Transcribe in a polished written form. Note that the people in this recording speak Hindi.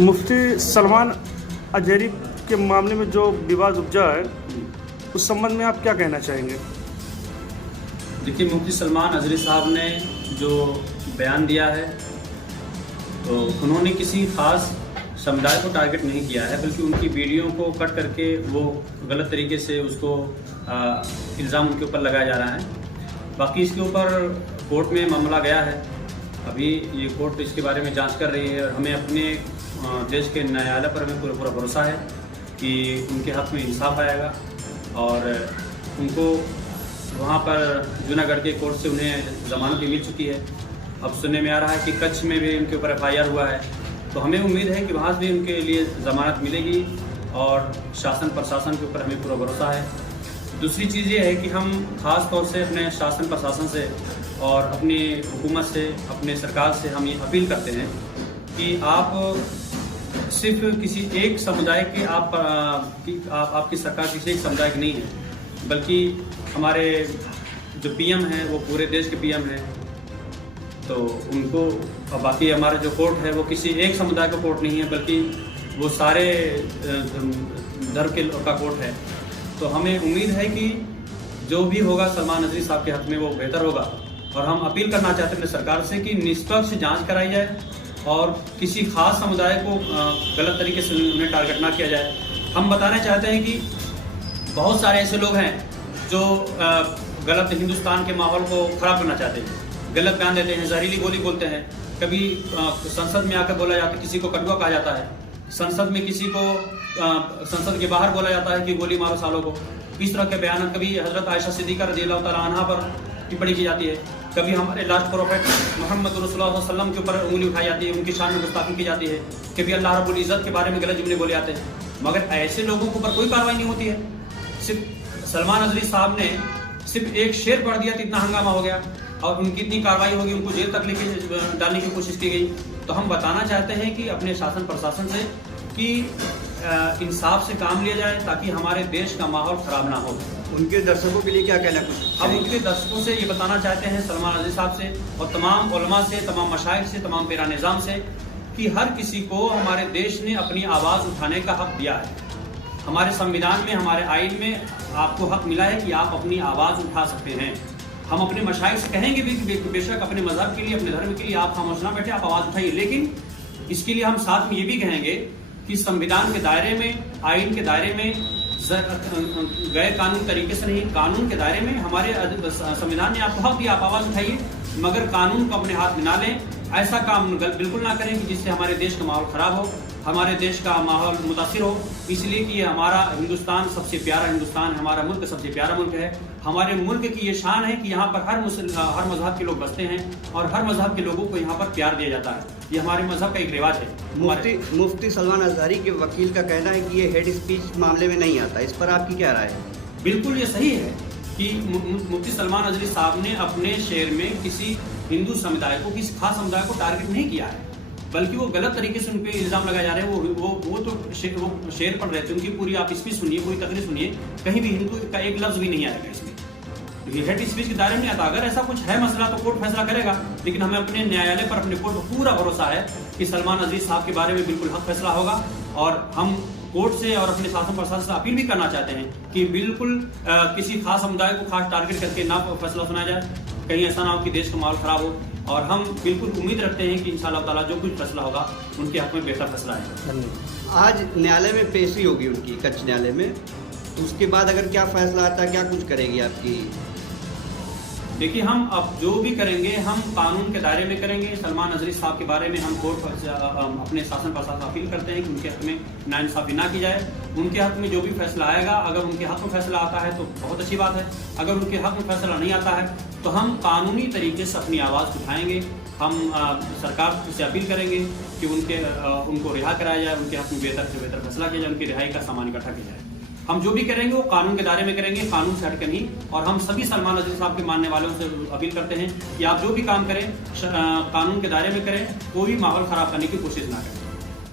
मुफ्ती सलमान अजहरी के मामले में जो विवाद उपजा है उस संबंध में आप क्या कहना चाहेंगे? देखिए, मुफ्ती सलमान अजहरी साहब ने जो बयान दिया है तो उन्होंने किसी ख़ास समुदाय को टारगेट नहीं किया है, बल्कि उनकी वीडियो को कट करके वो गलत तरीके से उसको इल्ज़ाम उनके ऊपर लगाया जा रहा है। बाकी इसके ऊपर कोर्ट में मामला गया है, अभी ये कोर्ट इसके बारे में जांच कर रही है और हमें अपने देश के न्यायालय पर हमें पूरा भरोसा है कि उनके हक़ में इंसाफ आएगा और उनको वहाँ पर जूनागढ़ के कोर्ट से उन्हें ज़मानत भी मिल चुकी है। अब सुनने में आ रहा है कि कच्छ में भी उनके ऊपर FIR हुआ है, तो हमें उम्मीद है कि वहाँ से भी उनके लिए ज़मानत मिलेगी और शासन प्रशासन के ऊपर हमें पूरा भरोसा है। दूसरी चीज़ ये है कि हम ख़ास तौर से अपने शासन प्रशासन से और अपनी हुकूमत से, अपने सरकार से हम ये अपील करते हैं कि आप सिर्फ किसी एक समुदाय के आपकी सरकार किसी एक समुदाय की नहीं है, बल्कि हमारे जो PM हैं वो पूरे देश के PM हैं, तो उनको बाकी हमारा जो कोर्ट है वो किसी एक समुदाय का कोर्ट नहीं है, बल्कि वो सारे धर्म के का कोर्ट है। तो हमें उम्मीद है कि जो भी होगा सलमान अजहरी साहब के हक़ में वो बेहतर होगा और हम अपील करना चाहते हैं अपने सरकार से कि निष्पक्ष जांच कराई जाए और किसी खास समुदाय को गलत तरीके से उन्हें टारगेट ना किया जाए। हम बताना चाहते हैं कि बहुत सारे ऐसे लोग हैं जो गलत हिंदुस्तान के माहौल को ख़राब करना चाहते हैं, गलत बयान देते हैं, जहरीली गोली बोलते हैं। कभी संसद में आकर बोला जाता है, किसी को कटुआ कहा जाता है, संसद में किसी को संसद के बाहर बोला जाता है कि गोली मारो सालों को। इस तरह के बयान कभी हज़रत आयशा सिद्दीक़ा रज़ियल्लाहु तआला अन्हा पर टिप्पणी की जाती है, कभी हमारे लास्ट प्रोफेट मोहम्मद रसूलुल्लाह सल्लल्लाहु अलैहि वसल्लम के ऊपर उंगली उठाई जाती है, उनकी शान में गुस्ताखी की जाती है, कभी अल्लाह रब्बुल इज़्ज़त के बारे में गलत जुमले बोले जाते हैं, मगर ऐसे लोगों के ऊपर कोई कार्रवाई नहीं होती है। सिर्फ सलमान अजहरी साहब ने सिर्फ एक शेर पढ़ दिया तो इतना हंगामा हो गया और उनकी इतनी कार्रवाई होगी, उनको जेल तक लेके डालने की कोशिश की गई। तो हम बताना चाहते हैं कि अपने शासन प्रशासन से कि इंसाफ से काम लिया जाए ताकि हमारे देश का माहौल ख़राब ना हो। उनके दर्शकों के लिए क्या कहना कुछ? हम उनके दर्शकों से ये बताना चाहते हैं, सलमान अजहरी साहब से और तमाम उलमा से, तमाम मशाइख से, तमाम पेरा निज़ाम से, कि हर किसी को हमारे देश ने अपनी आवाज़ उठाने का हक़ दिया है। हमारे संविधान में, हमारे आइन में आपको हक़ मिला है कि आप अपनी आवाज़ उठा सकते हैं। हम अपने मशाइख से कहेंगे भी कि बेशक अपने मज़हब के लिए, अपने धर्म के लिए आप खामोश ना बैठे, आप आवाज़ उठाइए, लेकिन इसके लिए हम साथ में ये भी कहेंगे कि संविधान के दायरे में, आइन के दायरे में, गैर कानून तरीके से नहीं, कानून के दायरे में हमारे संविधान ने आपको हक़ दिया, आप आवाज़ उठाइए, मगर कानून को अपने हाथ में ना लें। ऐसा काम बिल्कुल ना करें कि जिससे हमारे देश का माहौल ख़राब हो, हमारे देश का माहौल मुतासिर हो। इसलिए कि हमारा हिंदुस्तान सबसे प्यारा हिंदुस्तान, हमारा मुल्क सबसे प्यारा मुल्क है। हमारे मुल्क की ये शान है कि यहाँ पर हर मज़हब के लोग बसते हैं और हर मज़हब के लोगों को यहाँ पर प्यार दिया जाता है। ये हमारे मज़हब का एक रिवाज है। मुफ्ती सलमान अजहरी के वकील का कहना है कि ये हेड स्पीच मामले में नहीं आता, इस पर आपकी क्या राय है? बिल्कुल ये सही है कि मुफ्ती सलमान अजहरी साहब ने अपने शेर में किसी हिंदू समुदाय को, किसी खास समुदाय को टारगेट नहीं किया है, बल्कि वो गलत तरीके से उन पर इल्ज़ाम लगाए जा रहे हैं। वो तो शेर पढ़ रहे थे, उनकी पूरी आप स्पीच सुनिए, पूरी तकरीर सुनिए, कहीं भी हिंदू का एक लफ्ज़ भी नहीं आएगा इसमें। ये हेड स्पीच के दायरे में नहीं आता। अगर ऐसा कुछ है मसला तो कोर्ट फैसला करेगा, लेकिन हमें अपने न्यायालय पर, अपने कोर्ट पर पूरा भरोसा है कि सलमान अजहरी साहब के बारे में बिल्कुल हक फैसला होगा। और हम कोर्ट से और अपने शासन प्रशासन से अपील भी करना चाहते हैं कि बिल्कुल किसी खास समुदाय को खास टारगेट करके ना फैसला सुनाया जाए, कहीं ऐसा ना हो कि देश का माहौल ख़राब हो। और हम बिल्कुल उम्मीद रखते हैं कि इंशाअल्लाह ताला जो कुछ फैसला होगा उनके हक़ में बेहतर फैसला है। आज न्यायालय में पेशी होगी उनकी, कच्छ न्यायालय में, उसके बाद अगर क्या फैसला आता है, क्या कुछ करेगी आपकी? देखिए, हम अब जो भी करेंगे हम कानून के दायरे में करेंगे। सलमान अजहरी साहब के बारे में हम कोर्ट पर अपने शासन प्रशासन से अपील करते हैं कि उनके हक़ में नाइंसाफ़ी ना की जाए। उनके हक़ में जो भी फैसला आएगा, अगर उनके हक़ में फैसला आता है तो बहुत अच्छी बात है, अगर उनके हक़ में फैसला नहीं आता है तो हम कानूनी तरीके से अपनी आवाज़ उठाएंगे। हम सरकार से अपील करेंगे कि उनको रिहा कराया जाए, उनके हक़ में बेहतर से बेहतर फैसला किया जाए, उनकी रिहाई का सामान इकट्ठा किया जाए। हम जो भी करेंगे वो कानून के दायरे में करेंगे, कानून से हटकर नहीं। और हम सभी सलमान अजहरी साहब के मानने वालों से अपील करते हैं कि आप जो भी काम करें कानून के दायरे में करें, कोई भी माहौल ख़राब करने की कोशिश ना करें।